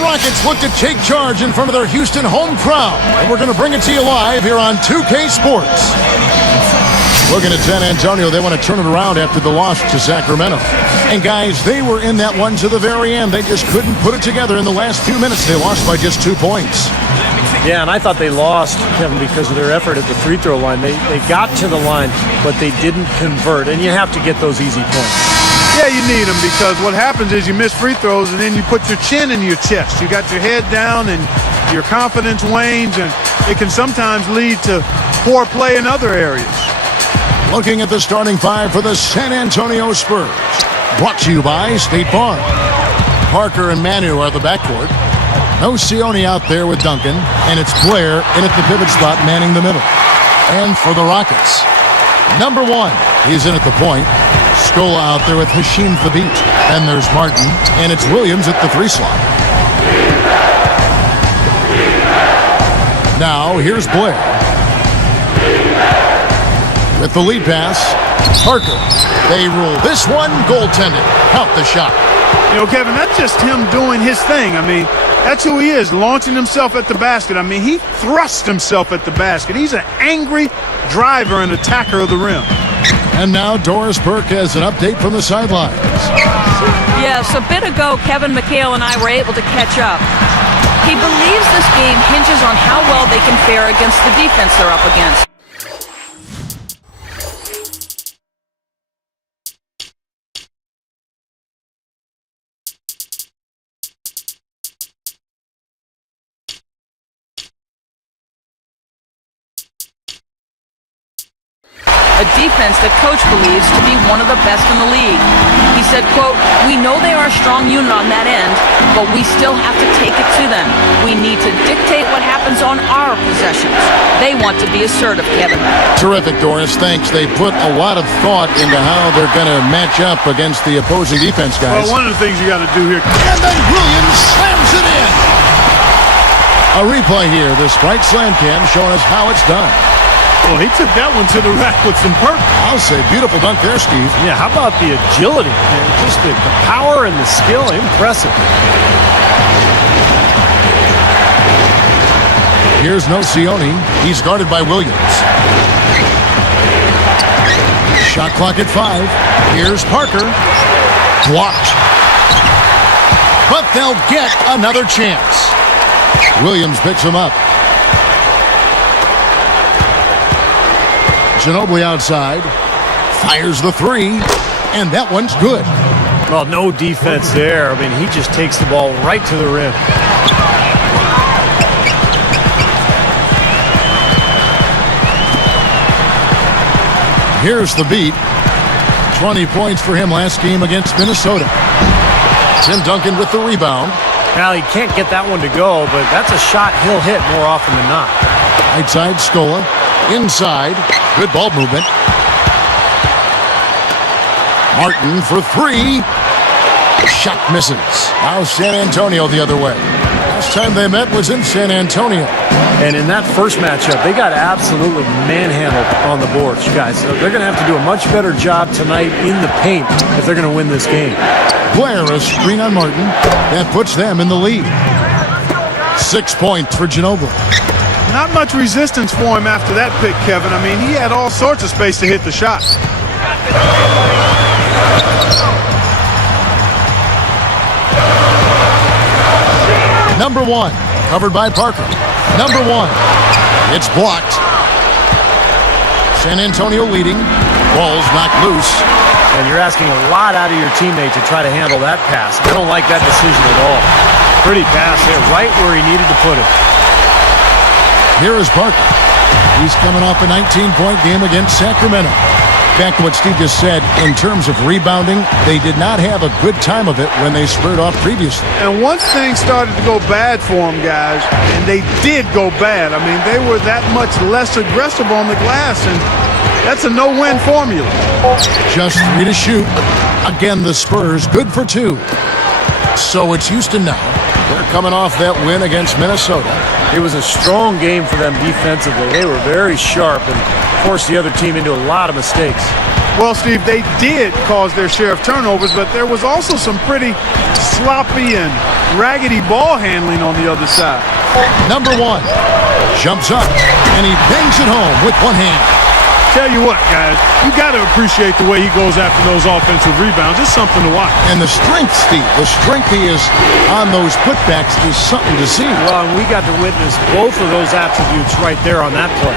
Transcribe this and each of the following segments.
Rockets look to take charge in front of their Houston home crowd. And we're going to bring it to you live here on 2K Sports. Looking at San Antonio, they want to turn it around after the loss to Sacramento. And guys, they were in that one to the very end. They just couldn't put it together in the last few minutes. They lost by just 2 points. Yeah, and I thought they lost, Kevin, because of their effort at the free throw line. They got to the line, but they didn't convert. And you have to get those easy points. Yeah, you need them because what happens is you miss free throws and then you put your chin in your chest. You got your head down and your confidence wanes, and it can sometimes lead to poor play in other areas. Looking at the starting five for the San Antonio Spurs. Brought to you by State Farm. Parker and Manu are the backcourt. No Sione out there with Duncan, and it's Blair in at the pivot spot manning the middle. And for the Rockets, number 1, he's in at the point. Scola out there with Hashim Thabit. And there's Martin, and it's Williams at the 3 slot. Now, here's Blair. With the lead pass, Parker. They rule this one goaltended. Count the shot. You know, Kevin, that's just him doing his thing. I mean, that's who he is, launching himself at the basket. I mean, he thrusts himself at the basket. He's an angry driver and attacker of the rim. And now Doris Burke has an update from the sidelines. Yes, a bit ago, Kevin McHale and I were able to catch up. He believes this game hinges on how well they can fare against the defense they're up against. A defense that coach believes to be one of the best in the league. He said, quote, "We know they are a strong unit on that end, but we still have to take it to them. We need to dictate what happens on our possessions. They want to be assertive, Kevin." Terrific, Doris. Thanks. They put a lot of thought into how they're going to match up against the opposing defense, guys. Well, one of the things you got to do here. And then Williams slams it in. A replay here. This right slam cam showing us how it's done. Well, he took that one to the rack with some purpose. I'll say beautiful dunk there, Steve. Yeah, how about the agility? Just the power and the skill. Impressive. Here's Nocioni. He's guarded by Williams. Shot clock at 5. Here's Parker. Blocked. But they'll get another chance. Williams picks him up. Ginobili outside, fires the 3, and that one's good. Well, no defense there. I mean, he just takes the ball right to the rim. Here's the beat. 20 points for him last game against Minnesota. Tim Duncan with the rebound. Now, he can't get that one to go, but that's a shot he'll hit more often than not. Right side, Scola. Inside. Good ball movement. Martin for 3. Shot misses. Now San Antonio the other way. Last time they met was in San Antonio. And in that first matchup, they got absolutely manhandled on the boards, guys. So they're going to have to do a much better job tonight in the paint if they're going to win this game. Blair, a screen on Martin. That puts them in the lead. 6 points for Ginobili. Not much resistance for him after that pick, Kevin. I mean, he had all sorts of space to hit the shot. Number 1, covered by Parker. Number 1, it's blocked. San Antonio leading. Ball's knocked loose. And you're asking a lot out of your teammate to try to handle that pass. I don't like that decision at all. Pretty pass there, right where he needed to put it. Here is Parker. He's coming off a 19-point game against Sacramento. back to what Steve just said, in terms of rebounding, they did not have a good time of it when they spurred off previously. And once things started to go bad for them, guys, and they did go bad, I mean, they were that much less aggressive on the glass, and that's a no-win formula. Just 3 to shoot. Again, the Spurs good for 2. So it's Houston now. They're coming off that win against Minnesota. It was a strong game for them defensively. They were very sharp and forced the other team into a lot of mistakes. Well, Steve, they did cause their share of turnovers, but there was also some pretty sloppy and raggedy ball handling on the other side. Number 1 jumps up, and he bangs it home with one hand. Tell you what, guys, you got to appreciate the way he goes after those offensive rebounds. It's something to watch. And the strength, Steve, the strength he is on those putbacks is something to see. Well, and we got to witness both of those attributes right there on that play.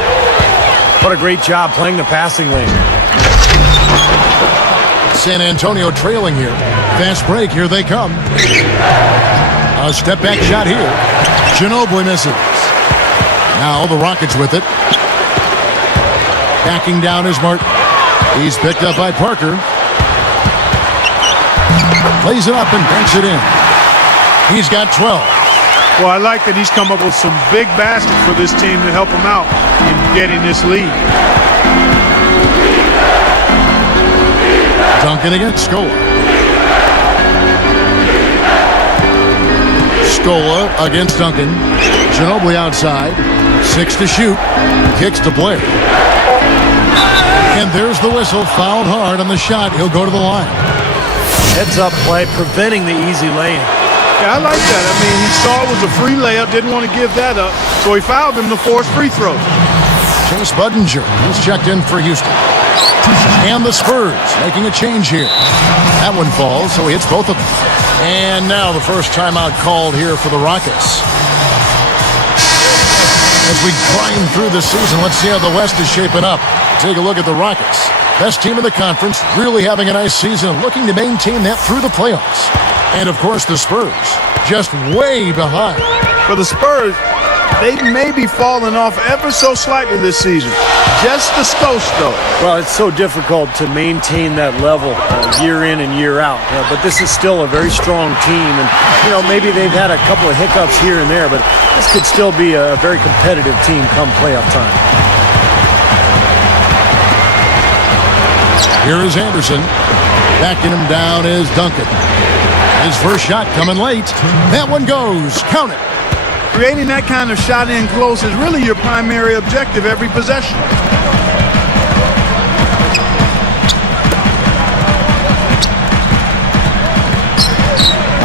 What a great job playing the passing lane. San Antonio trailing here. Fast break, here they come. A step-back shot here. Ginobili misses. Now the Rockets with it. Backing down is Martin. He's picked up by Parker. Plays it up and banks it in. He's got 12. Well, I like that he's come up with some big baskets for this team to help him out in getting this lead. Duncan against Scola. Scola against Duncan. Ginobili outside. 6 to shoot. Kicks to Blair. And there's the whistle. Fouled hard on the shot. He'll go to the line. Heads-up play, preventing the easy lay-in. Yeah, I like that. I mean, he saw it was a free layup, didn't want to give that up, so he fouled him to force free throws. Chase Budinger, he's checked in for Houston. And the Spurs making a change here. That one falls, so he hits both of them. And now the first timeout called here for the Rockets. As we grind through the season, let's see how the West is shaping up. Take a look at the Rockets. Best team in the conference, really having a nice season, looking to maintain that through the playoffs. And, of course, the Spurs, just way behind. For the Spurs, they may be falling off ever so slightly this season. Just a skosh, though. Well, it's so difficult to maintain that level year in and year out. But this is still a very strong team. And, you know, maybe they've had a couple of hiccups here and there, but this could still be a very competitive team come playoff time. Here is Anderson. Backing him down is Duncan. His first shot coming late. That one goes. Count it. Creating that kind of shot in close is really your primary objective every possession.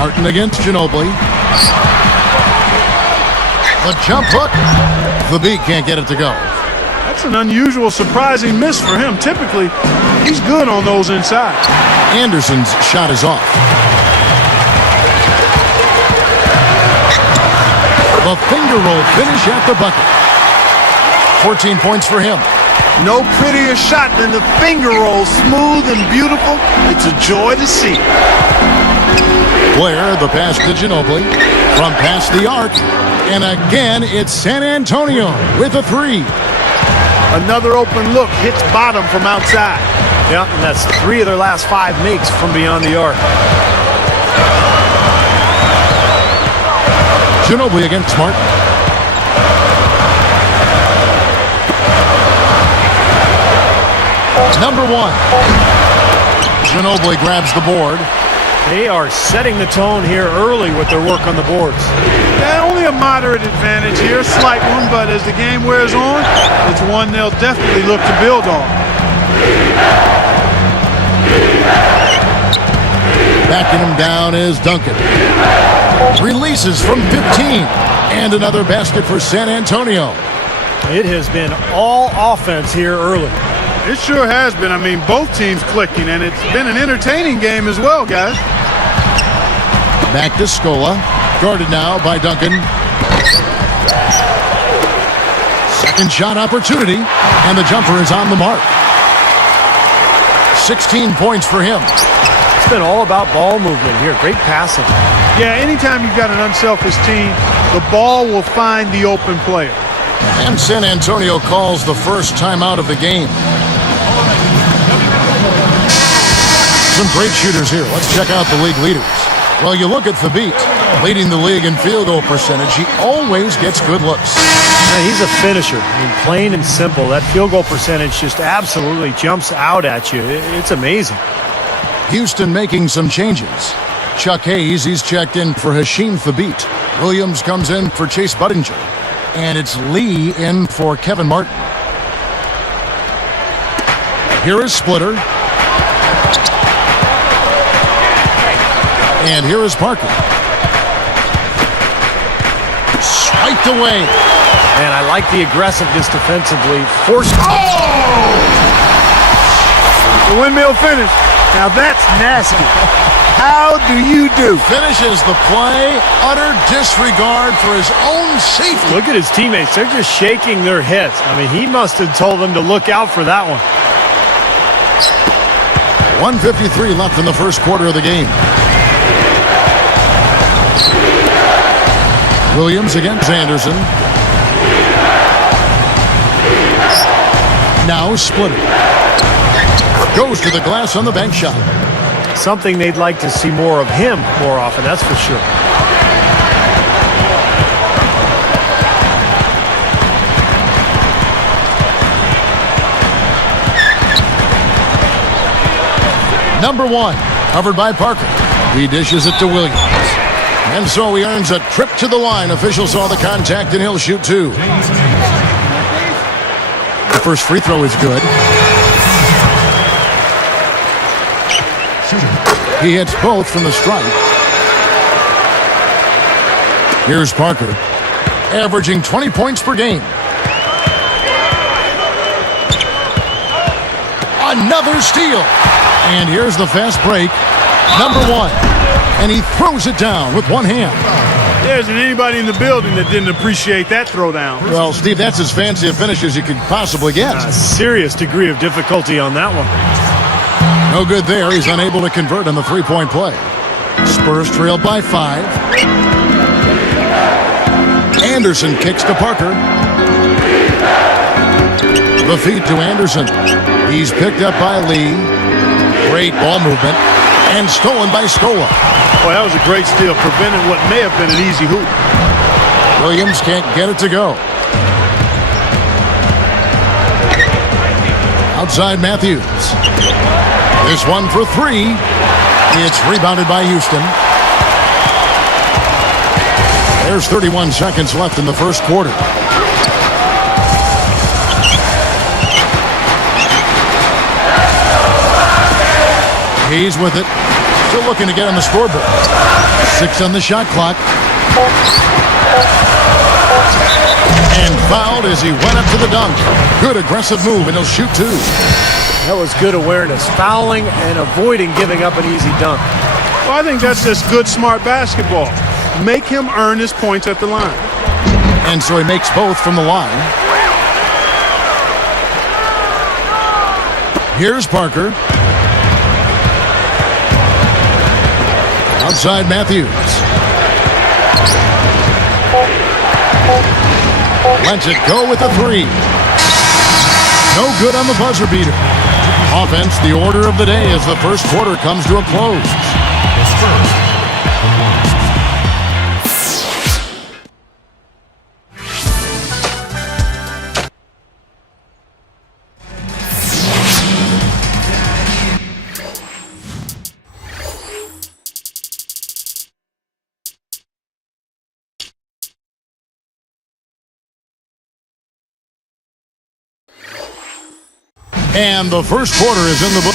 Martin against Ginobili. The jump hook. The beat can't get it to go. That's an unusual, surprising miss for him. Typically, he's good on those inside. Anderson's shot is off. The finger roll finish at the bucket. 14 points for him. No prettier shot than the finger roll. Smooth and beautiful. It's a joy to see. Blair, the pass to Ginobili. From past the arc. And again, it's San Antonio with a 3. Another open look. Hits bottom from outside. Yeah, and that's 3 of their last 5 makes from beyond the arc. Ginobili against Martin. Number 1. Ginobili grabs the board. They are setting the tone here early with their work on the boards. Yeah, only a moderate advantage here, slight one, but as the game wears on, it's one they'll definitely look to build on. Backing him down is Duncan. Releases from 15. And another basket for San Antonio. It has been all offense here early. It sure has been. I mean, both teams clicking, and it's been an entertaining game as well, guys. Back to Scola. Guarded now by Duncan. Second shot opportunity. And the jumper is on the mark. 16 points for him. It's been all about ball movement here. Great passing. Yeah, anytime you've got an unselfish team, the ball will find the open player. And San Antonio calls the first timeout of the game. Some great shooters here. Let's check out the league leaders. Well, you look at Thabeet, leading the league in field goal percentage. He always gets good looks. He's a finisher. I mean, plain and simple. That field goal percentage just absolutely jumps out at you. It's amazing. Houston making some changes. Chuck Hayes, he's checked in for Hasheem Thabeet. Williams comes in for Chase Budinger. And it's Lee in for Kevin Martin. Here is Splitter. And here is Parker. Swiped away. And I like the aggressiveness defensively. The windmill finish. Now that's nasty. How do you do? Finishes the play. Utter disregard for his own safety. Look at his teammates. They're just shaking their heads. I mean, he must have told them to look out for that one. 1:53 left in the first quarter of the game. Williams against Anderson. Now Splitter. Goes to the glass on the bank shot. Something they'd like to see more of him more often, that's for sure. Number 1, covered by Parker. He dishes it to Williams. And so he earns a trip to the line. Officials saw the contact and he'll shoot 2. The first free throw is good. He hits both from the stripe. Here's Parker, averaging 20 points per game. Another steal. And here's the fast break. Number 1. And he throws it down with one hand. There isn't anybody in the building that didn't appreciate that throwdown. Well, Steve, that's as fancy a finish as you could possibly get. A serious degree of difficulty on that one. No good there. He's unable to convert on the three-point play. Spurs trailed by 5. Anderson kicks to Parker. The feed to Anderson. He's picked up by Lee. Great ball movement. And stolen by Scola. Boy, that was a great steal, preventing what may have been an easy hoop. Williams can't get it to go. Outside Matthews. This one for 3. It's rebounded by Houston. There's 31 seconds left in the first quarter. He's with it. Still looking to get on the scoreboard. 6 on the shot clock. And fouled as he went up to the dunk. Good aggressive move, and he'll shoot 2. That was good awareness. Fouling and avoiding giving up an easy dunk. Well, I think that's just good, smart basketball. Make him earn his points at the line. And so he makes both from the line. Here's Parker. Outside Matthews. Lets it go with a 3. No good on the buzzer beater. Offense, the order of the day as the first quarter comes to a close. And the first quarter is in the book.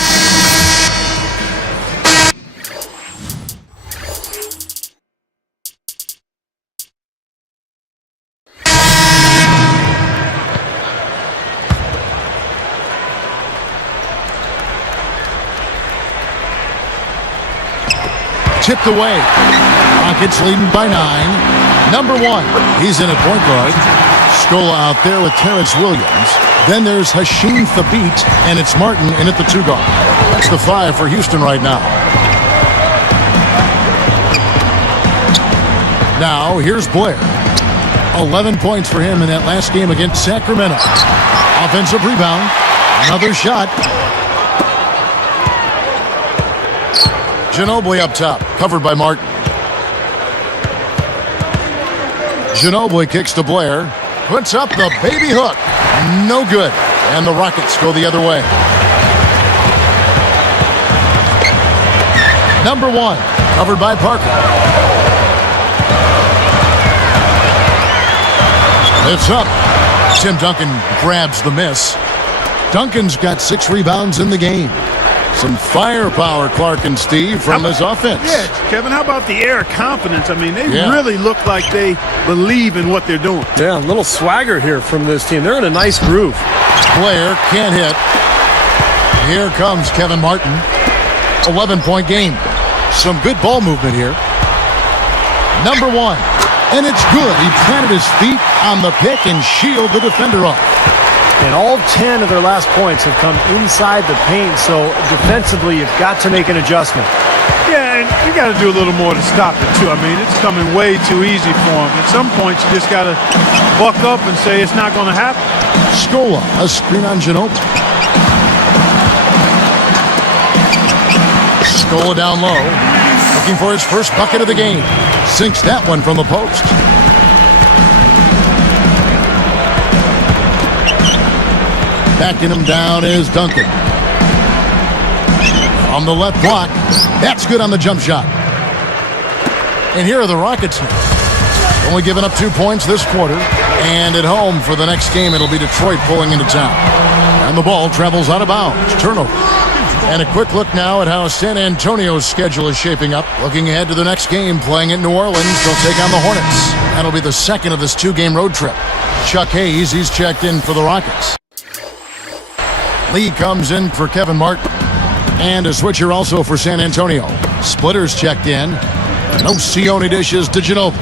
Tipped away. Rockets leading by 9. Number 1, he's in at point guard. Scola out there with Terrence Williams. Then there's Hasheem Thabeet, and it's Martin in at the 2 guard. That's the 5 for Houston right now. Now, here's Blair. 11 points for him in that last game against Sacramento. Offensive rebound. Another shot. Ginobili up top, covered by Martin. Ginobili kicks to Blair. Puts up the baby hook. No good. And the Rockets go the other way. Number 1, covered by Parker. It's up. Tim Duncan grabs the miss. Duncan's got 6 rebounds in the game. Some firepower, Clark and Steve, from his offense. Yeah, Kevin, how about the air of confidence? I mean, they Yeah. really look like they believe in what they're doing. Yeah, a little swagger here from this team. They're in a nice groove. Blair can't hit. Here comes Kevin Martin. 11-point game. Some good ball movement here. Number 1. And it's good. He planted his feet on the pick and shielded the defender off. And all 10 of their last points have come inside the paint, so defensively you've got to make an adjustment. Yeah, and you got to do a little more to stop it, too. I mean, it's coming way too easy for them. At some points, you just got to buck up and say it's not going to happen. Scola, a screen on Ginobili. Scola down low, looking for his first bucket of the game. Sinks that one from the post. Backing him down is Duncan. On the left block. That's good on the jump shot. And here are the Rockets now. Only giving up 2 points this quarter. And at home for the next game, it'll be Detroit pulling into town. And the ball travels out of bounds. Turnover. And a quick look now at how San Antonio's schedule is shaping up. Looking ahead to the next game, playing in New Orleans, they'll take on the Hornets. That'll be the second of this 2-game road trip. Chuck Hayes, he's checked in for the Rockets. Lee comes in for Kevin Martin. And a switcher also for San Antonio. Splitters checked in. No Sione dishes to Ginobili.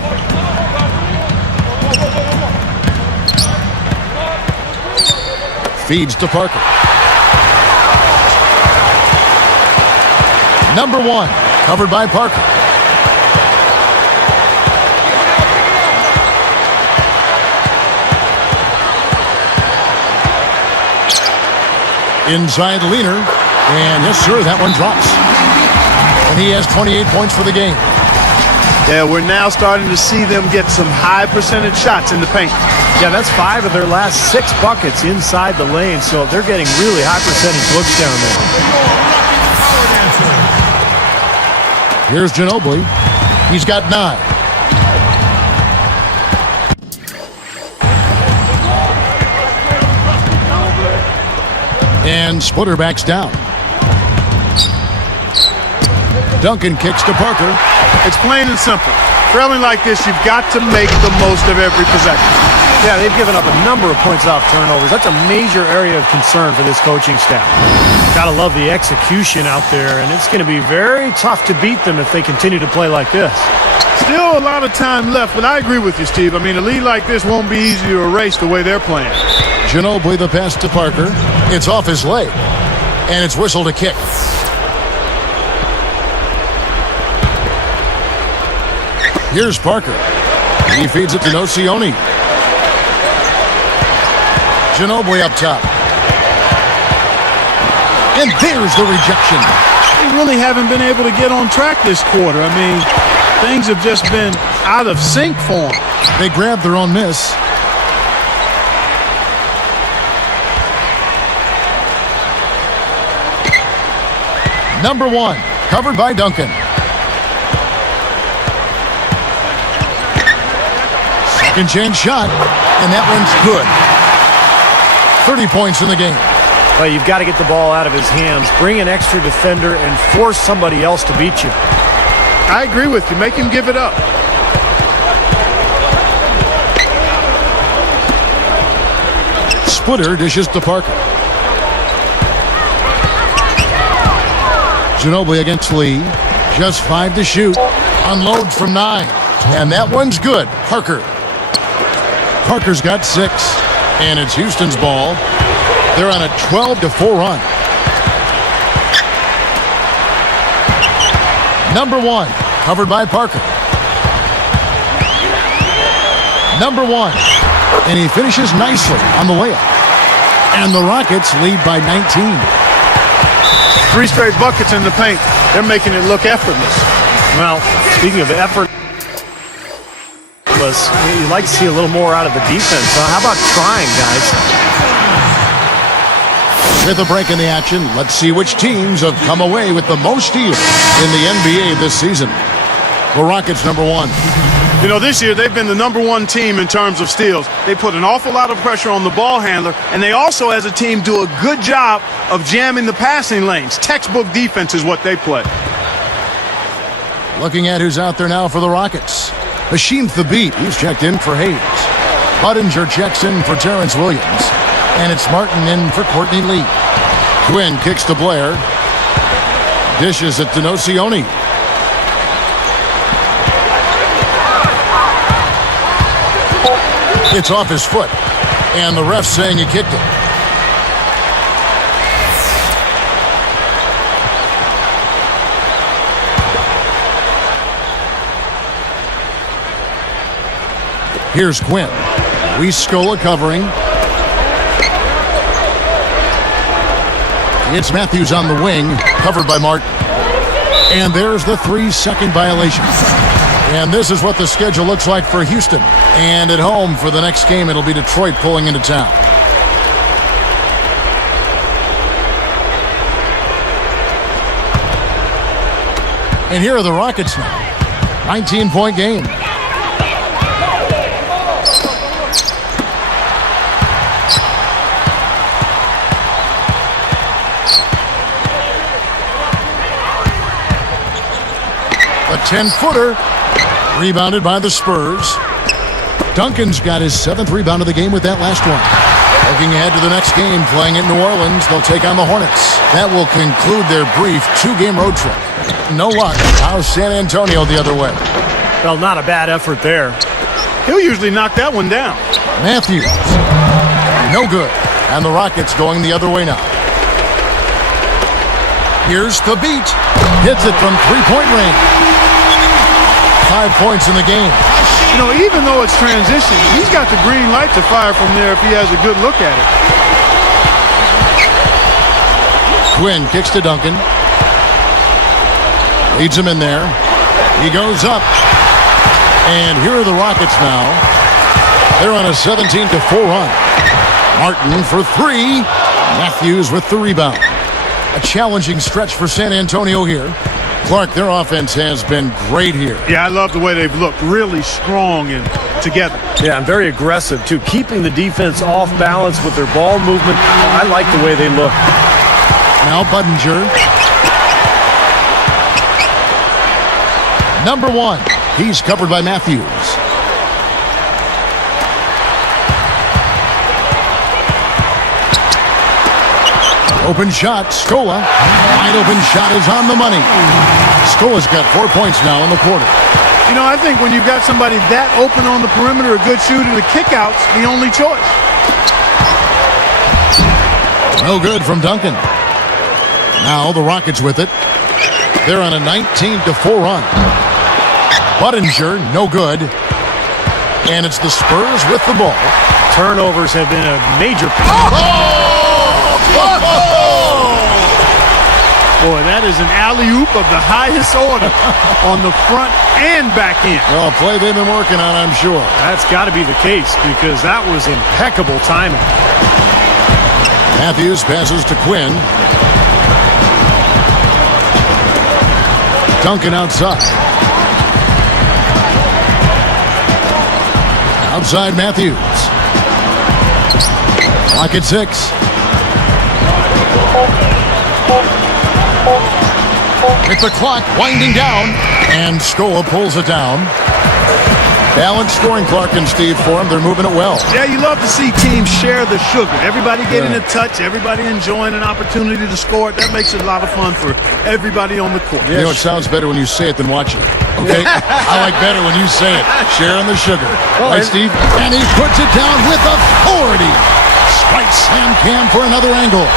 Feeds to Parker. Number 1, covered by Parker. Inside Leaner. And yes, sir, that one drops. And he has 28 points for the game. Yeah, we're now starting to see them get some high percentage shots in the paint. Yeah, that's 5 of their last 6 buckets inside the lane, so they're getting really high percentage looks down there. Here's Ginobili. He's got 9. And Splitter backs down. Duncan kicks to Parker. It's plain and simple. Trailing like this, you've got to make the most of every possession. Yeah, they've given up a number of points off turnovers. That's a major area of concern for this coaching staff. Gotta love the execution out there, and it's going to be very tough to beat them if they continue to play like this. Still a lot of time left, but I agree with you, Steve. I mean, a lead like this won't be easy to erase the way they're playing. Ginobili the pass to Parker. It's off his leg, and it's whistled a kick. Here's Parker. He feeds it to Nocioni. Ginobili up top. And there's the rejection. They really haven't been able to get on track this quarter. I mean, things have just been out of sync for them. They grabbed their own miss. Number 1, covered by Duncan. Second chance shot, and that one's good. 30 points in the game. Well, you've got to get the ball out of his hands, bring an extra defender, and force somebody else to beat you. I agree with you. Make him give it up. Splitter dishes to Parker. Ginobili against Lee. Just 5 to shoot. Unload from 9. And that one's good. Parker. Parker's got 6. And it's Houston's ball. They're on a 12-4 run. Number 1, covered by Parker. Number 1. And he finishes nicely on the layup. And the Rockets lead by 19. 3 straight buckets in the paint. They're making it look effortless. Well, speaking of effort, you'd like to see a little more out of the defense. So how about trying, guys? With a break in the action, let's see which teams have come away with the most steals in the NBA this season. The Rockets, number 1. You know, this year they've been the number 1 team in terms of steals. They put an awful lot of pressure on the ball handler, and they also, as a team, do a good job of jamming the passing lanes. Textbook defense is what they play. Looking at who's out there now for the Rockets. Hasheem Thabeet, he's checked in for Hayes. Budinger checks in for Terrence Williams. And it's Martin in for Courtney Lee. Quinn kicks to Blair. Dishes it to Nocioni. It's off his foot. And the ref's saying he kicked it. Here's Quinn. Scola covering. It's Matthews on the wing, covered by Martin. And there's the 3-second violation. And this is what the schedule looks like for Houston. And at home for the next game, it'll be Detroit pulling into town. And here are the Rockets now. 19-point game. A 10-footer, rebounded by the Spurs. Duncan's got his 7th rebound of the game with that last one. Looking ahead to the next game, playing in New Orleans, they'll take on the Hornets. That will conclude their brief 2-game road trip. No luck. How's San Antonio the other way? Well, not a bad effort there. He'll usually knock that one down. Matthews, no good. And the Rockets going the other way now. Here's Thabeet. Hits it from 3-point range. 5 points in the game. You know, even though it's transition, he's got the green light to fire from there if he has a good look at it. Quinn kicks to Duncan. Leads him in there. He goes up. And here are the Rockets now. They're on a 17-4 run. Martin for 3. Matthews with the rebound. A challenging stretch for San Antonio here. Clark, their offense has been great here. Yeah, I love the way they've looked. Really strong and together. Yeah, and very aggressive, too. Keeping the defense off balance with their ball movement. I like the way they look. Now Budinger. Number 1. He's covered by Matthews. Open shot, Scola. Wide open shot is on the money. Scola's got 4 points now in the quarter. You know, I think when you've got somebody that open on the perimeter, a good shooter, the kickout's the only choice. No good from Duncan. Now the Rockets with it. They're on a 19-4 run. Budinger, no good. And it's the Spurs with the ball. Turnovers have been a major... Boy, that is an alley-oop of the highest order on the front and back end. Well, a play they've been working on, I'm sure. That's got to be the case because that was impeccable timing. Matthews passes to Quinn. Duncan outside. Outside Matthews. Clock at 6. With the clock winding down, and Scola pulls it down. Balanced scoring, Clark and Steve, for them. They're moving it well. Yeah, you love to see teams share the sugar. Everybody getting a touch, everybody enjoying an opportunity to score. That makes it a lot of fun for everybody on the court. You know, it sounds better when you say it than watch it. Okay? I like better when you say it. Sharing the sugar. Right, Steve? And he puts it down with authority. Strike slam Cam for another angle.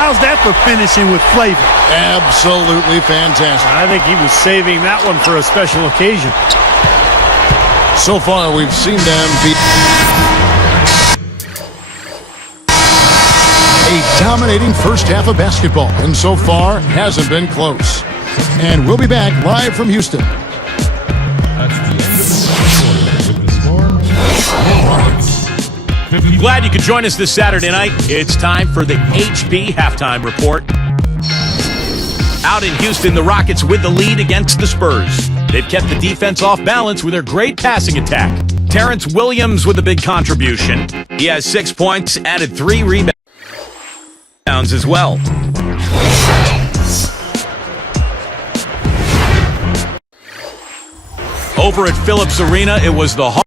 How's that for finishing with flavor? Absolutely fantastic. I think he was saving that one for a special occasion. So far, we've seen them beat A dominating first half of basketball, and so far hasn't been close. And we'll be back live from Houston. That's the end of the with the score. Rockets. Glad you could join us this Saturday night. It's time for the HB Halftime Report. Out in Houston, the Rockets with the lead against the Spurs. They've kept the defense off balance with their great passing attack. Terrence Williams with a big contribution. He has 6 points, added 3 rebounds as well. Over at Phillips Arena, it was the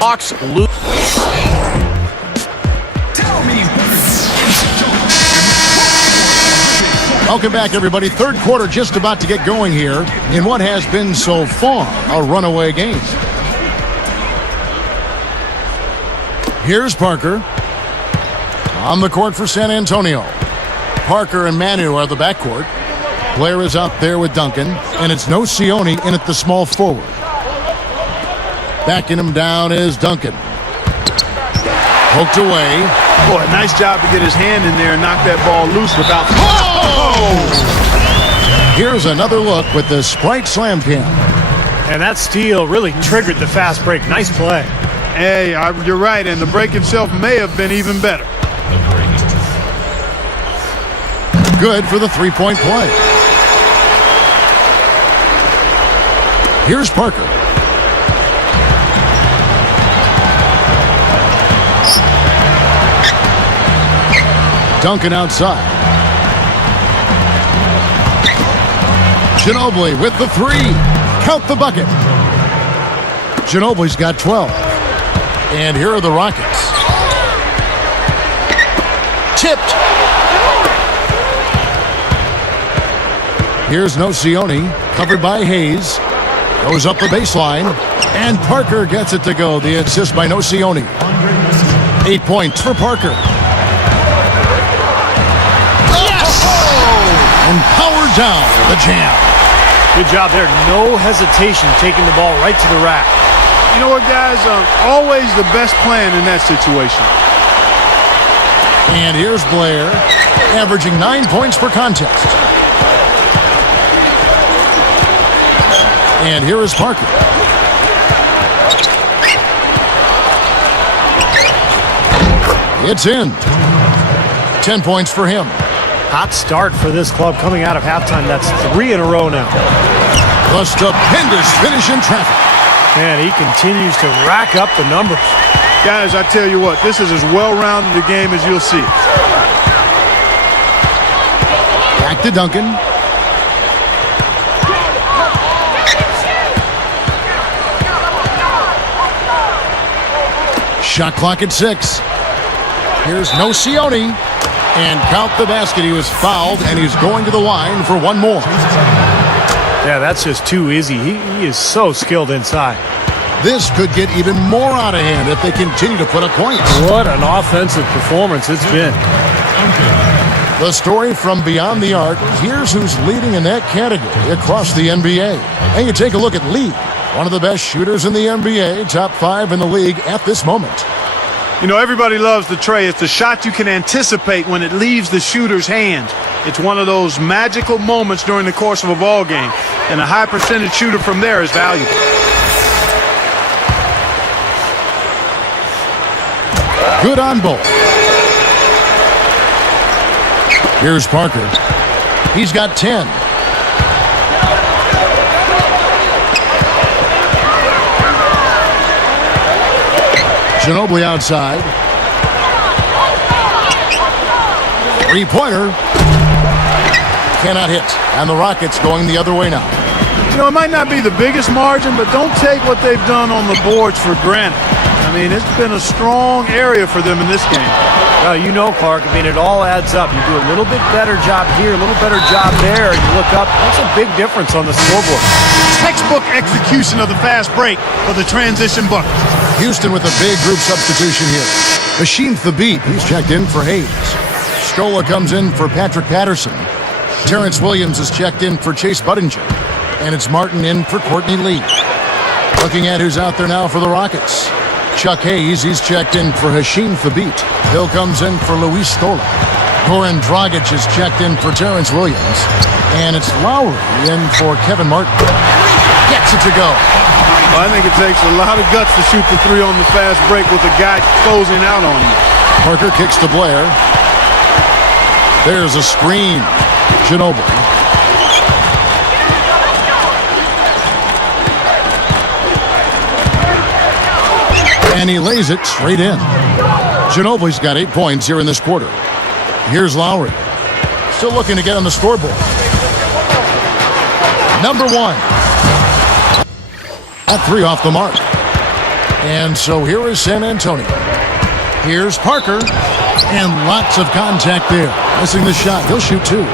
Hawks lose. Welcome back, everybody. Third quarter just about to get going here in what has been so far a runaway game. Here's Parker on the court for San Antonio. Parker and Manu are the backcourt. Blair is out there with Duncan, and it's no Sione in at the small forward. Backing him down is Duncan. Poked away. Boy, nice job to get his hand in there and knock that ball loose without... Here's another look with the Sprite Slam Cam. And that steal really triggered the fast break. Nice play. Hey, you're right, and the break itself may have been even better. Good for the three-point play. Here's Parker. Duncan outside. Ginobili with the three. Count the bucket. Ginobili's got 12. And here are the Rockets. Tipped. Here's Nocioni, covered by Hayes. Goes up the baseline, and Parker gets it to go. The assist by Nocioni. 8 points for Parker. Yes! And powered down the jam. Good job there. No hesitation taking the ball right to the rack. You know what, guys? Always the best plan in that situation. And here's Blair, averaging 9 points per contest. And here is Parker. It's in. 10 points for him. Hot start for this club coming out of halftime. That's 3 in a row now. The stupendous finish in traffic. Man, he continues to rack up the numbers. Guys, I tell you what, this is as well-rounded a game as you'll see. Back to Duncan. Shot clock at 6. Here's Nocioni. And count the basket. He was fouled, and he's going to the line for one more. Yeah, that's just too easy. He is so skilled inside. This could get even more out of hand if they continue to put up points. What an offensive performance it's been. The story from beyond the arc. Here's who's leading in that category across the NBA. And you take a look at Lee, one of the best shooters in the NBA, top 5 in the league at this moment. You know, everybody loves the tray. It's the shot you can anticipate when it leaves the shooter's hand. It's one of those magical moments during the course of a ball game, and a high percentage shooter from there is valuable. Good on both. Here's Parker. He's got 10. Ginobili outside. Three-pointer. Cannot hit. And the Rockets going the other way now. You know, it might not be the biggest margin, but don't take what they've done on the boards for granted. I mean, it's been a strong area for them in this game. Well, you know, Clark, I mean, it all adds up. You do a little bit better job here, a little better job there, and you look up. That's a big difference on the scoreboard. Textbook execution of the fast break for the transition bucket. Houston with a big group substitution here. Machine Thabit, he's checked in for Hayes. Scola comes in for Patrick Patterson. Terrence Williams is checked in for Chase Budinger. And it's Martin in for Courtney Lee. Looking at who's out there now for the Rockets. Chuck Hayes, he's checked in for Hashim Thabit. Hill comes in for Luis Scola. Goran Dragic is checked in for Terrence Williams. And it's Lowry in for Kevin Martin. Gets it to go. Well, I think it takes a lot of guts to shoot the three on the fast break with a guy closing out on you. Parker kicks to Blair. There's a screen. Ginobili. And he lays it straight in. Ginobili's got 8 points here in this quarter. Here's Lowry. Still looking to get on the scoreboard. Number 1. At 3 off the mark. And so here is San Antonio. Here's Parker. And lots of contact there. Missing the shot. He'll shoot 2.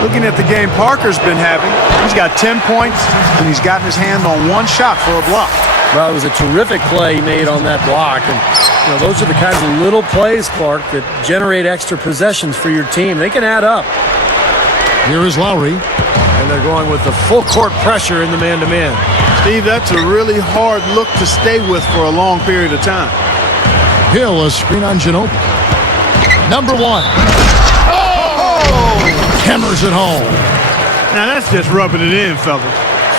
Looking at the game Parker's been having, he's got 10 points, and he's gotten his hand on one shot for a block. Well, it was a terrific play he made on that block. And, you know, those are the kinds of little plays, Clark, that generate extra possessions for your team. They can add up. Here is Lowry. And they're going with the full court pressure in the man-to-man. Steve, that's a really hard look to stay with for a long period of time. Hill, a screen on Ginobili. Number 1. Hammers it home. Now that's just rubbing it in, fellas.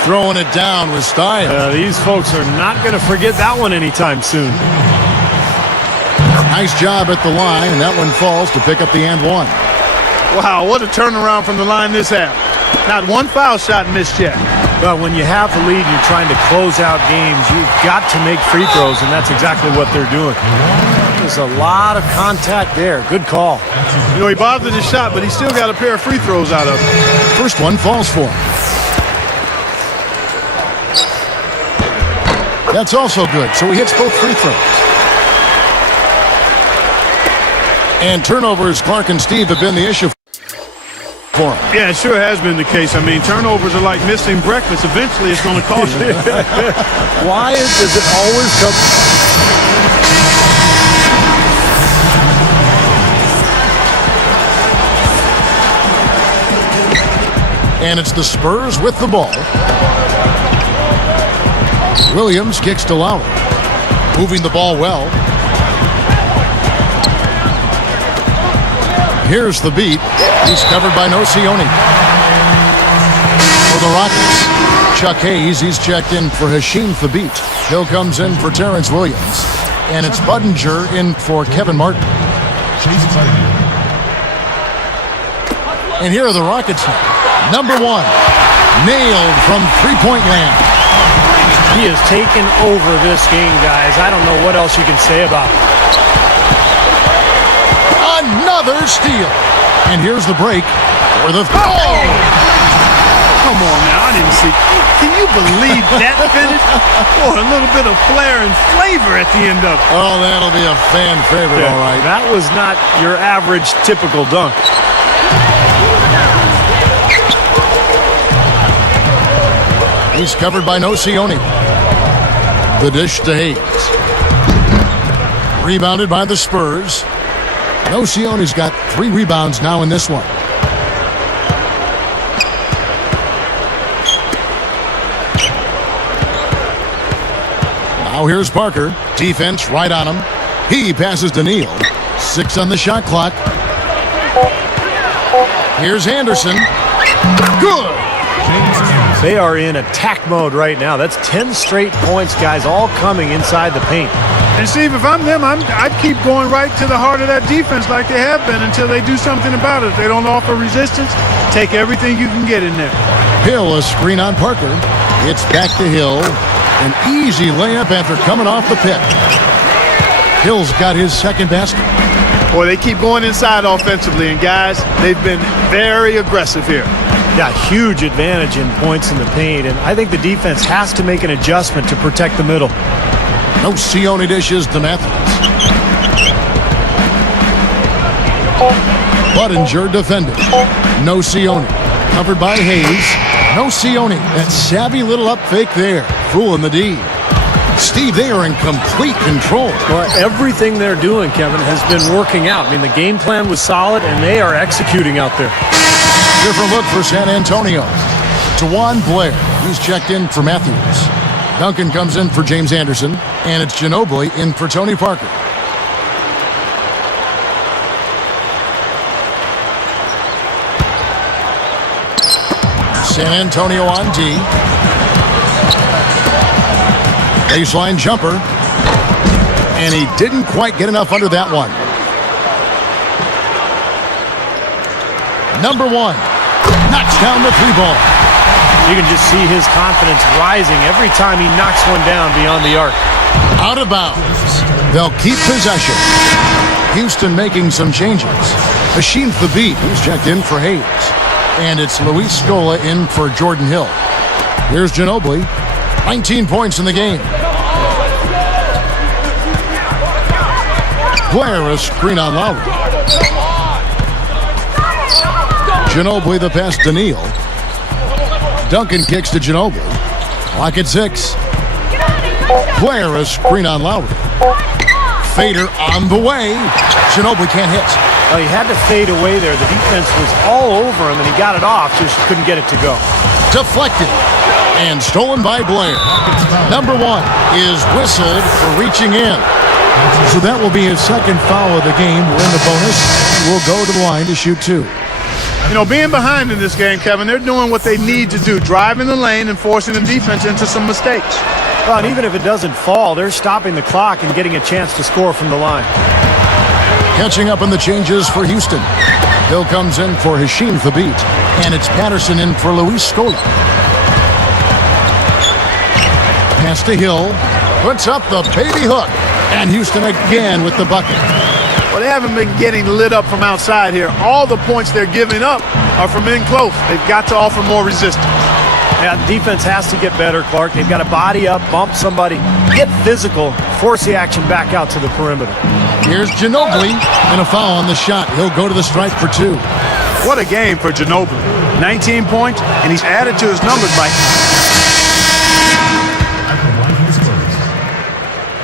Throwing it down with style. These folks are not going to forget that one anytime soon. Nice job at the line, and that one falls to pick up the and 1. Wow, what a turnaround from the line this half. Not one foul shot missed yet. Well, when you have the lead and you're trying to close out games, you've got to make free throws, and that's exactly what they're doing. There's a lot of contact there. Good call. You know, he bothered his shot, but he still got a pair of free throws out of it. First one falls for him. That's also good, so he hits both free throws. And turnovers, Clark and Steve, have been the issue for him. Yeah, it sure has been the case. I mean, turnovers are like missing breakfast. Eventually, it's going to cost you. Why does it always come? And it's the Spurs with the ball. Williams kicks to Lowry. Moving the ball well. Here's the beat. He's covered by Nocioni. For the Rockets, Chuck Hayes, he's checked in for Hashim Thabit. Hill comes in for Terrence Williams. And it's Budinger in for Kevin Martin. And here are the Rockets now. Number one, nailed from three-point land. He has taken over this game, guys. I don't know what else you can say about it. Another steal. And here's the break for the... Oh! Come on now, I didn't see. Can you believe that finish? Boy, a little bit of flair and flavor at the end of it. Oh, that'll be a fan favorite, all right. That was not your average, typical dunk. He's covered by Nocioni. The dish to Hayes. Rebounded by the Spurs. Nocioni's got 3 rebounds now in this one. Now here's Parker. Defense right on him. He passes to Neal. 6 on the shot clock. Here's Anderson. Good. They are in attack mode right now. That's 10 straight points, guys, all coming inside the paint. And Steve, if I'm them, I'd keep going right to the heart of that defense like they have been until they do something about it. If they don't offer resistance, take everything you can get in there. Hill, a screen on Parker. It's back to Hill. An easy layup after coming off the pick. Hill's got his second basket. Boy, they keep going inside offensively, and guys, they've been very aggressive here. Got huge advantage in points in the paint, and I think the defense has to make an adjustment to protect the middle. Nocioni dishes to Matthews. Budinger defended. Nocioni covered by Hayes. Nocioni, that savvy little up fake there, fooling the D. Steve, they are in complete control. Well, everything they're doing, Kevin, has been working out. I mean, the game plan was solid, and they are executing out there. Different look for San Antonio. Dewan Blair, he's checked in for Matthews. Duncan comes in for James Anderson, and it's Ginobili in for Tony Parker. San Antonio on D. Baseline jumper. And he didn't quite get enough under that one. Number one. Knocks down the 3 ball. You can just see his confidence rising every time he knocks one down beyond the arc. Out of bounds. They'll keep possession. Houston making some changes. Hashim Thabit, who's checked in for Hayes. And it's Luis Scola in for Jordan Hill. Here's Ginobili. 19 points in the game. Blair, a screen on Lowry. Ginobili the pass to Neal. Duncan kicks to Ginobili. Clock at 6. Blair, a screen on Lowry. Fader on the way. Ginobili can't hit. Well, he had to fade away there. The defense was all over him, and he got it off, just couldn't get it to go. Deflected and stolen by Blair. Number one is whistled for reaching in. So that will be his second foul of the game. We're in the bonus. We'll go to the line to shoot 2. You know, being behind in this game, Kevin, they're doing what they need to do, driving the lane and forcing the defense into some mistakes. Well, and even if it doesn't fall, they're stopping the clock and getting a chance to score from the line. Catching up on the changes for Houston. Hill comes in for Hashim Thabit. And it's Patterson in for Luis Scola. Pass to Hill. Puts up the baby hook. And Houston again with the bucket. Well, they haven't been getting lit up from outside here. All the points they're giving up are from in close. They've got to offer more resistance. Yeah, defense has to get better, Clark. They've got to body up, bump somebody, get physical, force the action back out to the perimeter. Here's Ginobili, and a foul on the shot. He'll go to the stripe for 2. What a game for Ginobili. 19 points, and he's added to his numbers by... At the line for the Spurs,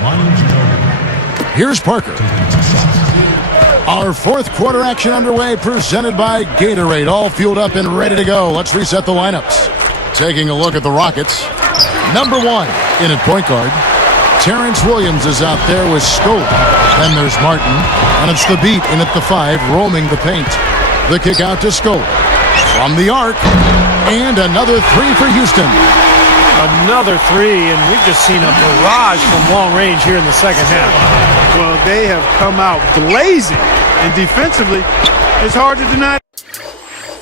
Manu Ginobili. Here's Parker. Taking 2 shots. Our fourth quarter action underway, presented by Gatorade. All fueled up and ready to go. Let's reset the lineups. Taking a look at the Rockets. Number 1 in at point guard. Terrence Williams is out there with Scope. Then there's Martin, and it's the Beat in at the 5, roaming the paint. The kick out to Scope. From the arc, and another 3 for Houston. Another 3, and we've just seen a barrage from long range here in the second half. Well, they have come out blazing, and defensively, it's hard to deny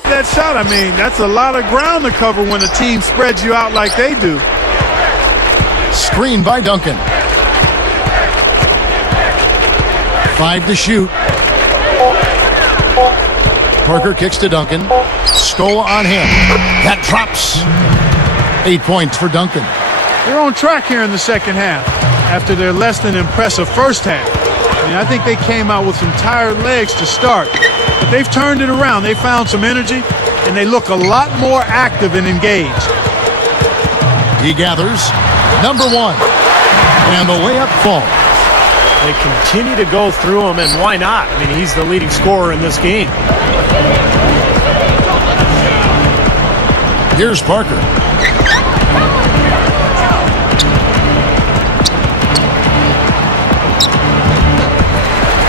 that shot. I mean, that's a lot of ground to cover when a team spreads you out like they do. Screen by Duncan. 5 to shoot. Parker kicks to Duncan. Stola on him. That drops. 8 points for Duncan. They're on track here in the second half after their less than impressive first half. I mean, I think they came out with some tired legs to start, but they've turned it around. They found some energy, and they look a lot more active and engaged. He gathers. Number 1. And the layup falls. They continue to go through him, and why not? I mean, he's the leading scorer in this game. Here's Parker.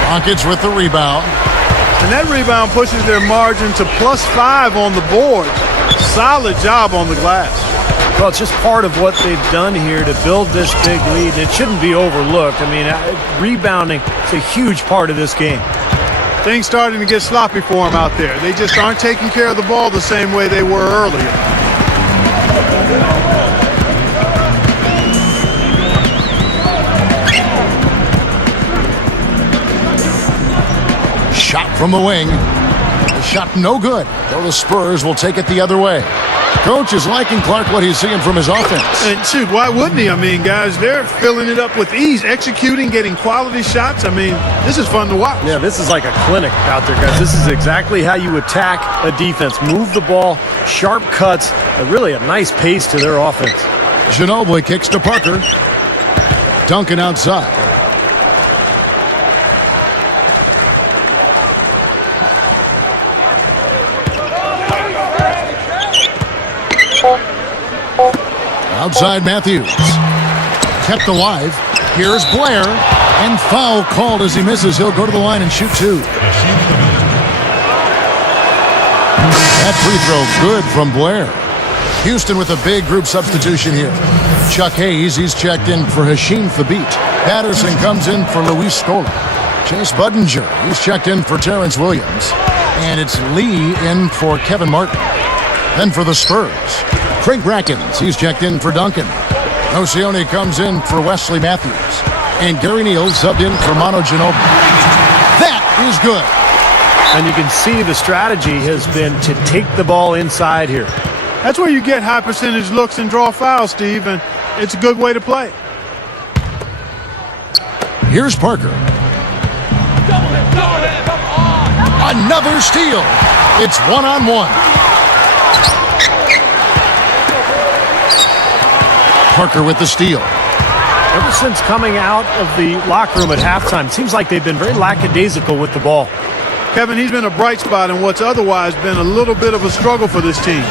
Rockets with the rebound. And that rebound pushes their margin to +5 on the board. Solid job on the glass. Well, it's just part of what they've done here to build this big lead. It shouldn't be overlooked. I mean, rebounding is a huge part of this game. Things starting to get sloppy for them out there. They just aren't taking care of the ball the same way they were earlier. Shot from the wing. The shot no good. Though the Spurs will take it the other way. Coach is liking Clark what he's seeing from his offense. And shoot, why wouldn't he? I mean, guys, they're filling it up with ease, executing, getting quality shots. I mean, this is fun to watch. Yeah, this is like a clinic out there, guys. This is exactly how you attack a defense. Move the ball, sharp cuts, really a nice pace to their offense. Ginobili kicks to Parker. Duncan outside. Outside Matthews. Kept alive. Here's Blair. And foul called as he misses. He'll go to the line and shoot 2. That free throw good from Blair. Houston with a big group substitution here. Chuck Hayes, he's checked in for Hasheem Thabit. Patterson comes in for Luis Scola. Chase Budinger, he's checked in for Terrence Williams. And it's Lee in for Kevin Martin. Then for the Spurs, Craig Brackens, he's checked in for Duncan. Nocioni comes in for Wesley Matthews. And Gary Neal subbed in for Manu Ginobili. That is good. And you can see the strategy has been to take the ball inside here. That's where you get high percentage looks and draw fouls, Steve, and it's a good way to play. Here's Parker. Another steal. It's 1-on-1. Parker with the steal. Ever since coming out of the locker room at halftime, it seems like they've been very lackadaisical with the ball. Kevin, he's been a bright spot in what's otherwise been a little bit of a struggle for this team.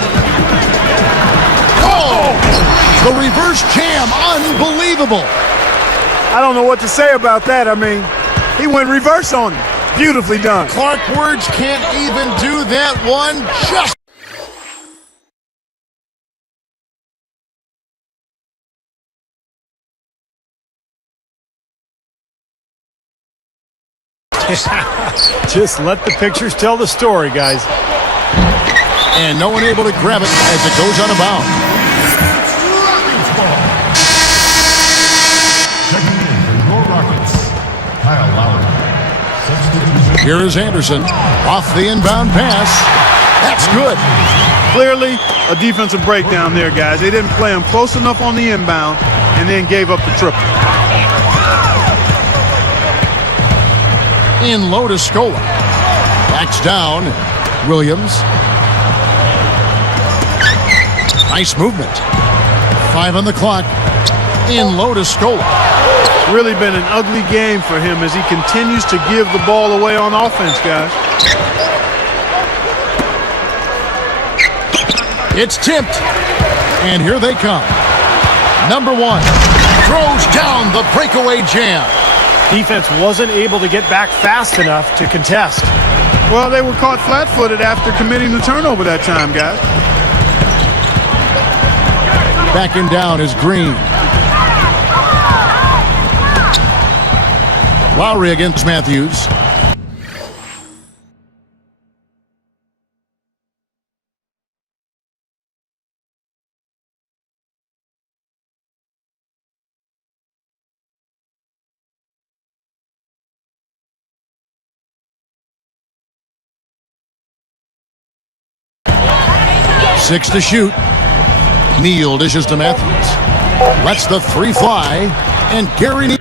Oh! The reverse jam, unbelievable. I don't know what to say about that. I mean, he went reverse on him. Beautifully done. Clark Words can't even do that one just. Just let the pictures tell the story, guys. And no one able to grab it as it goes out of bounds. Checking in for your Rockets, Kyle Lowry. Substitute. Here is Anderson off the inbound pass. That's good. Clearly, a defensive breakdown there, guys. They didn't play him close enough on the inbound and then gave up the triple. In low to Scola. Backs down. Williams. Nice movement. 5 on the clock. In low to Scola. Really been an ugly game for him as he continues to give the ball away on offense, guys. It's tipped. And here they come. Number 1 throws down the breakaway jam. Defense wasn't able to get back fast enough to contest. Well, they were caught flat-footed after committing the turnover that time, guys. Backing down is Green. Lowry against Matthews. Six to shoot. Neal dishes to Matthews. Lets the 3 fly. And Gary Neal.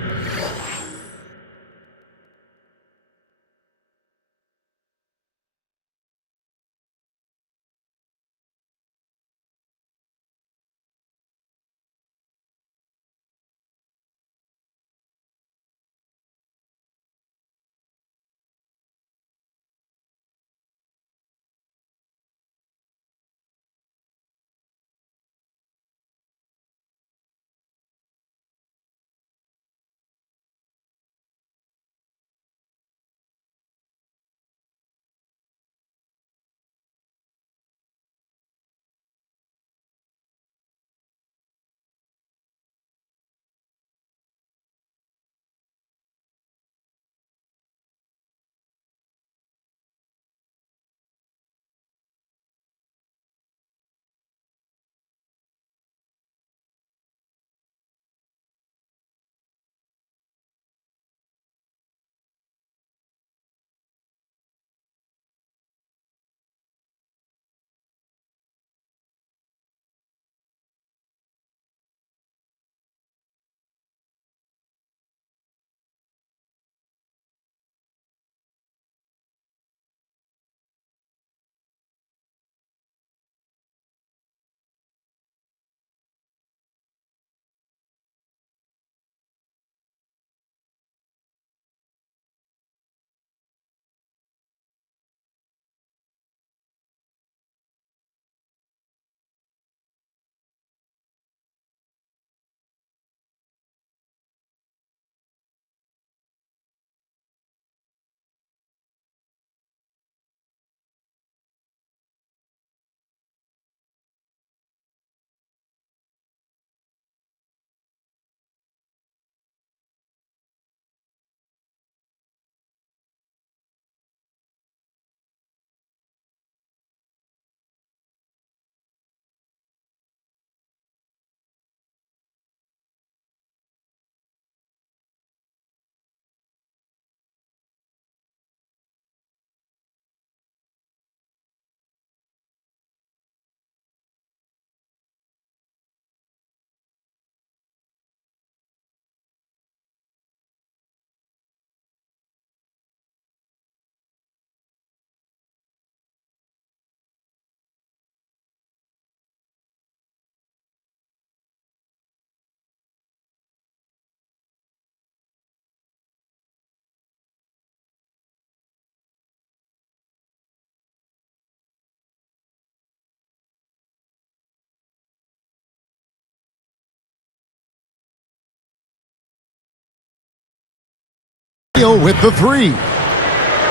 With the 3.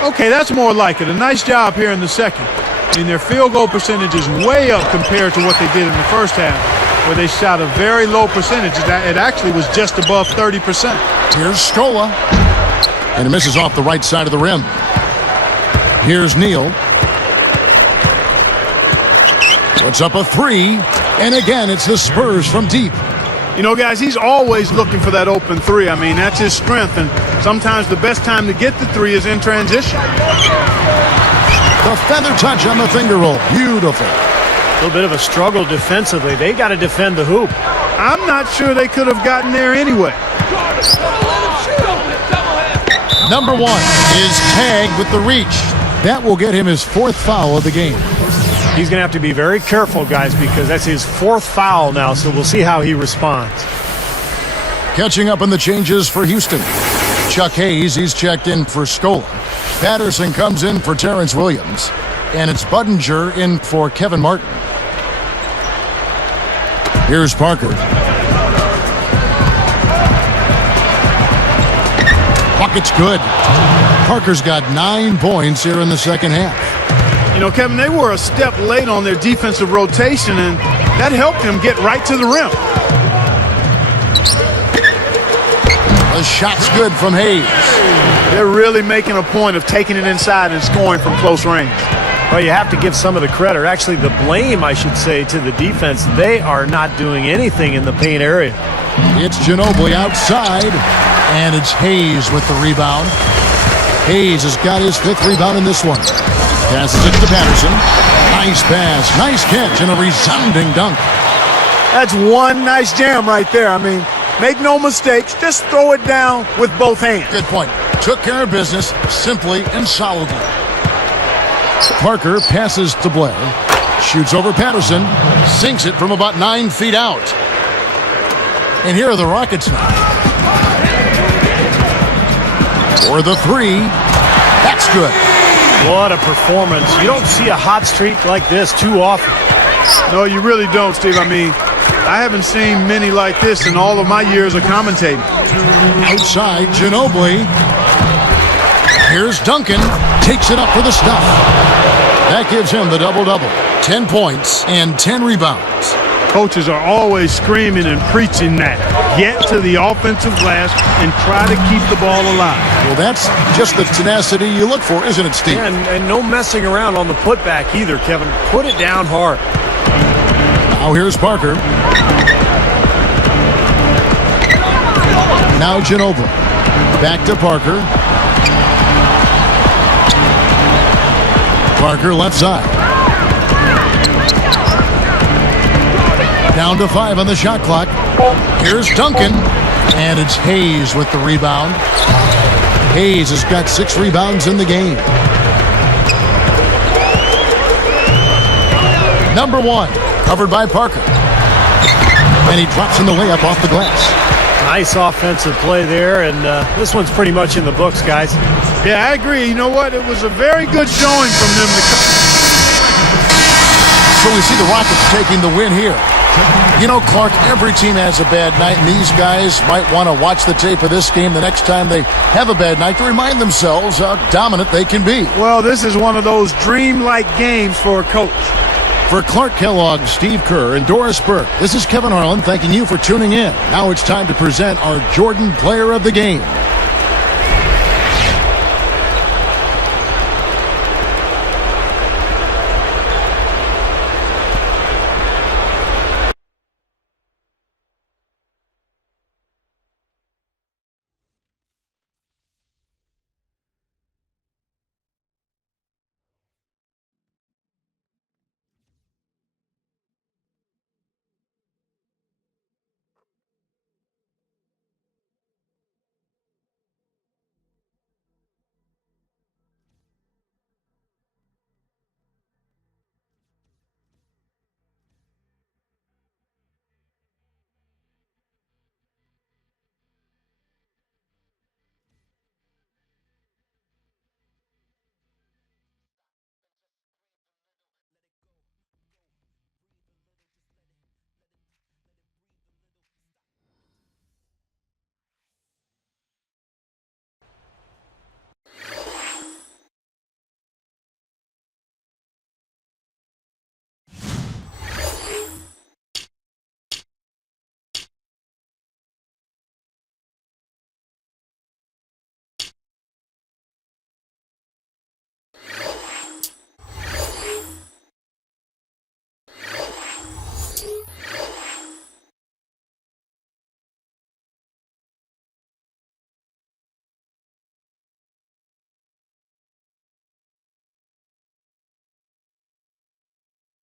Okay, that's more like it. A nice job here in the second. I mean, their field goal percentage is way up compared to what they did in the first half, where they shot a very low percentage. It actually was just above 30%. Here's Scola. And it misses off the right side of the rim. Here's Neal. Puts up a 3. And again, it's the Spurs from deep. You know, guys, he's always looking for that open 3. I mean, that's his strength. And sometimes the best time to get the 3 is in transition. The feather touch on the finger roll. Beautiful. A little bit of a struggle defensively. They got to defend the hoop. I'm not sure they could have gotten there anyway. Number 1 is tagged with the reach. That will get him his 4th foul of the game. He's going to have to be very careful, guys, because that's his 4th foul now, so we'll see how he responds. Catching up on the changes for Houston. Chuck Hayes, he's checked in for Scola. Patterson comes in for Terrence Williams. And it's Budinger in for Kevin Martin. Here's Parker. Bucket's good. Parker's got 9 points here in the second half. You know, Kevin, they were a step late on their defensive rotation, and that helped them get right to the rim. The shot's good from Hayes. They're really making a point of taking it inside and scoring from close range. Well, you have to give some of the credit, or actually the blame, I should say, to the defense. They are not doing anything in the paint area. It's Ginobili outside, and it's Hayes with the rebound. Hayes has got his 5th rebound in this one. Passes it to Patterson. Nice pass, nice catch, and a resounding dunk. That's one nice jam right there. I mean, make no mistakes. Just throw it down with both hands. Good point. Took care of business simply and solidly. Parker passes to Blair. Shoots over Patterson. Sinks it from about 9 feet out. And here are the Rockets now. For the 3. That's good. What a performance. You don't see a hot streak like this too often. No, you really don't, Steve. I mean, I haven't seen many like this in all of my years of commentating. Outside, Ginobili. Here's Duncan. Takes it up for the stuff. That gives him the double-double. 10 points and 10 rebounds. Coaches are always screaming and preaching that. Get to the offensive glass and try to keep the ball alive. Well, that's just the tenacity you look for, isn't it, Steve? Yeah, and no messing around on the putback either, Kevin. Put it down hard. Now here's Parker. Now Ginobili. Back to Parker. Parker left side. Down to 5 on the shot clock. Here's Duncan. And it's Hayes with the rebound. Hayes has got 6 rebounds in the game. Number 1, covered by Parker. And he drops in the layup off the glass. Nice offensive play there, and this one's pretty much in the books, guys. Yeah, I agree. You know what? It was a very good showing from them. So we see the Rockets taking the win here. You know, Clark, every team has a bad night, and these guys might want to watch the tape of this game the next time they have a bad night to remind themselves how dominant they can be. Well, this is one of those dream-like games for a coach. For Clark Kellogg, Steve Kerr, and Doris Burke, this is Kevin Harlan thanking you for tuning in. Now it's time to present our Jordan Player of the Game.